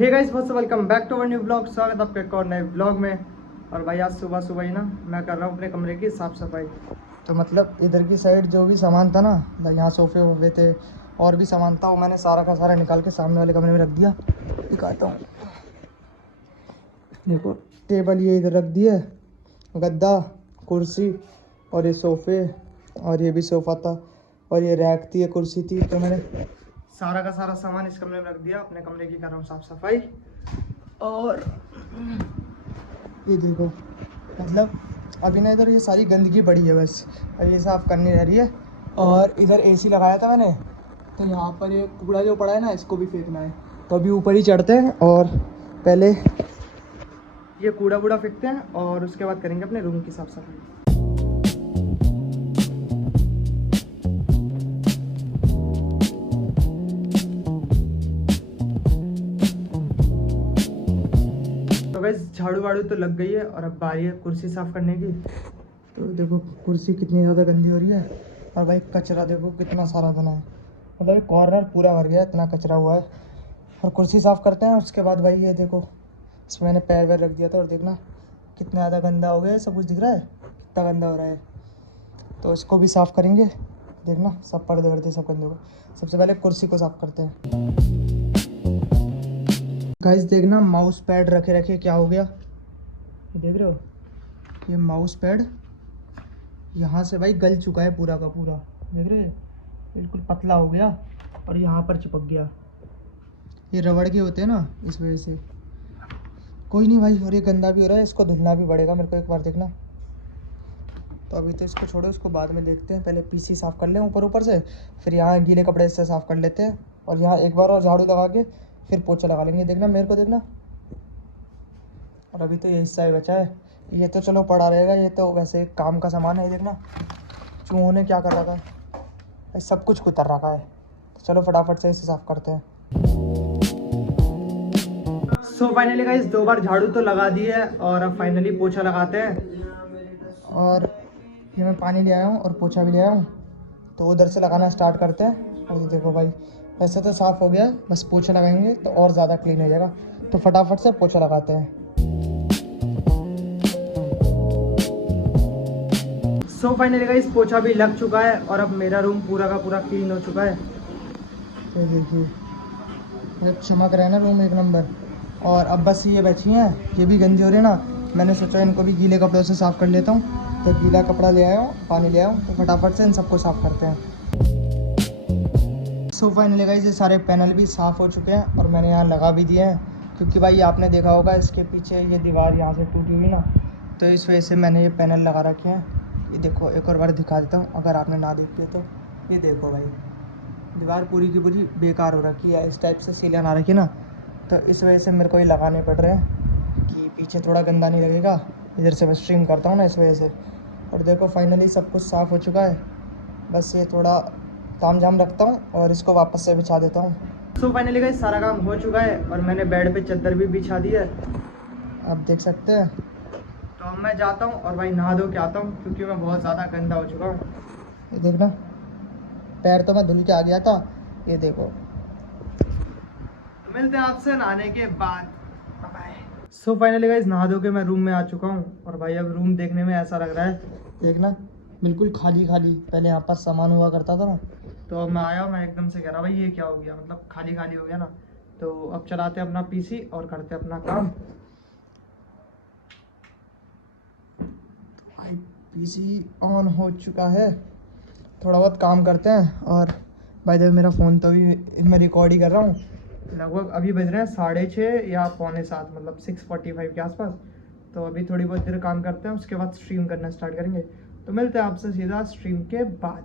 Hey guys first welcome back to our new blog. स्वागत है आपके एक और नए ब्लॉग में। और भाई आज सुबह सुबह ही ना मैं कर रहा हूँ अपने कमरे की साफ़ सफाई। तो मतलब इधर की साइड जो भी सामान था ना, यहाँ सोफे वोफे थे और भी सामान था, वो मैंने सारा का सारा निकाल के सामने वाले कमरे में रख दिया। दिखाता हूँ, देखो टेबल ये इधर रख दिया, गद्दा, कुर्सी और ये सोफ़े, और ये भी सोफ़ा था और ये रैक थी, ये कुर्सी थी। तो मैंने सारा का सारा सामान इस कमरे में रख दिया। अपने कमरे की कर रहा हूँ साफ़ सफाई। और ये देखो, मतलब अभी ना इधर ये सारी गंदगी पड़ी है, बस अब ये साफ़ करनी रह रही है। और इधर एसी लगाया था मैंने, तो यहाँ पर ये कूड़ा जो पड़ा है ना, इसको भी फेंकना है। तो अभी ऊपर ही चढ़ते हैं और पहले ये कूड़ा वूड़ा फेंकते हैं और उसके बाद करेंगे अपने रूम की साफ़ सफाई। तो वैसे झाड़ू वाड़ू तो लग गई है और अब बारी है कुर्सी साफ़ करने की। तो देखो कुर्सी कितनी ज़्यादा गंदी हो रही है। और भाई कचरा देखो कितना सारा बना है, मतलब कॉर्नर पूरा भर गया, इतना कचरा हुआ है। और कुर्सी साफ़ करते हैं उसके बाद भाई ये देखो, इसमें मैंने पैर वैर रख दिया था और देखना कितना ज़्यादा गंदा हो गया है। सब कुछ दिख रहा है कितना गंदा हो रहा है। तो इसको भी साफ़ करेंगे, देखना सब पर्दे वर्दे सब गंदे हो गए। सबसे पहले कुर्सी को साफ़ करते हैं। गाइस देखना माउस पैड रखे रखे क्या हो गया, देख रहे हो, ये माउस पैड यहाँ से भाई गल चुका है पूरा का पूरा, देख रहे हैं, बिल्कुल पतला हो गया और यहाँ पर चिपक गया। ये रबड़ के होते हैं ना, इस वजह से। कोई नहीं भाई, और ये गंदा भी हो रहा है, इसको धुलना भी पड़ेगा मेरे को एक बार, देखना। तो अभी तो इसको छोड़ो, इसको बाद में देखते हैं। पहले पीसी साफ़ कर लें ऊपर ऊपर से, फिर यहाँ गीले कपड़े से साफ़ कर लेते हैं। और यहाँ एक बार और झाड़ू लगा के फिर पोछा लगा लेंगे, देखना मेरे को, देखना। और अभी तो ये हिस्सा ही बचा है, ये तो चलो पड़ा रहेगा, ये तो वैसे काम का सामान है। ये देखना चूहों ने क्या कर रखा है, ये सब कुछ कुतर रखा है। तो चलो फटाफट से इसे साफ़ करते हैं। सो फाइनली गाइस 2 बार झाड़ू तो लगा दी है और अब फाइनली पोछा लगाते हैं। और ये मैं पानी ले आया हूँ और पोछा भी ले आया हूँ, तो उधर से लगाना स्टार्ट करते हैं। और ये देखो भाई, वैसे तो साफ़ हो गया, बस पोछा लगाएंगे तो और ज़्यादा क्लीन हो जाएगा। तो फटाफट से पोछा लगाते हैं। सो फाइनली गाइस पोछा भी लग चुका है और अब मेरा रूम पूरा का पूरा क्लीन हो चुका है। ये देखिए, ये चमक रहा है ना रूम एक नंबर। और अब बस ये बची हैं, ये भी गंदी हो रही है ना, मैंने सोचा इनको भी गीले कपड़ों से साफ़ कर लेता हूँ। तो गीला कपड़ा ले आया हूँ, पानी ले आया हूँ, तो फटाफट से इन सबको साफ़ करते हैं। सो फाइनली गाइस ये सारे पैनल भी साफ़ हो चुके हैं और मैंने यहाँ लगा भी दिए हैं, क्योंकि भाई आपने देखा होगा इसके पीछे ये दीवार यहाँ से टूटी हुई ना, तो इस वजह से मैंने ये पैनल लगा रखे हैं। ये देखो एक और बार दिखा देता हूँ अगर आपने ना देखी हो तो। ये देखो भाई, दीवार पूरी की पूरी बेकार हो रखी है, इस टाइप से सीलियाँ आ रखी है ना, तो इस वजह से मेरे को ये लगाने पड़ रहे हैं कि पीछे थोड़ा गंदा नहीं लगेगा। इधर से मैं स्ट्रीम करता हूँ ना, इस वजह से। और देखो फाइनली सब कुछ साफ़ हो चुका है, बस ये थोड़ा ताम झाम रखता हूँ और इसको वापस से बिछा देता हूँ। सो फाइनली गाइस सारा काम हो चुका है और मैंने बेड पे चादर भी बिछा दी है, आप देख सकते हैं। तो अब मैं जाता हूँ और भाई नहा धो के आता हूँ, क्योंकि मैं बहुत ज़्यादा गंदा हो चुका हूँ। ये देखना, पैर तो मैं धुल के आ गया था, ये देखो। तो मिलते हैं आपसे नहाने के बाद, bye bye. So finally guys नहा धो के मैं रूम में आ चुका हूँ और भाई अब रूम देखने में ऐसा लग रहा है, देखना बिल्कुल खाली खाली। पहले यहाँ पर सामान हुआ करता था ना, तो अब मैं आया, मैं एकदम से कह रहा भाई ये क्या हो गया, मतलब खाली खाली हो गया ना। तो अब चलाते हैं अपना पीसी और करते हैं अपना काम। भाई पीसी ऑन हो चुका है, थोड़ा बहुत काम करते हैं। और भाई देखो मेरा फ़ोन तो अभी मैं रिकॉर्ड ही कर रहा हूँ, लगभग अभी बज रहे हैं 6:30 या 6:45, मतलब 6:45 के आसपास। तो अभी थोड़ी बहुत देर काम करते हैं, उसके बाद स्ट्रीम करना स्टार्ट करेंगे। तो मिलते हैं आपसे सीधा स्ट्रीम के बाद।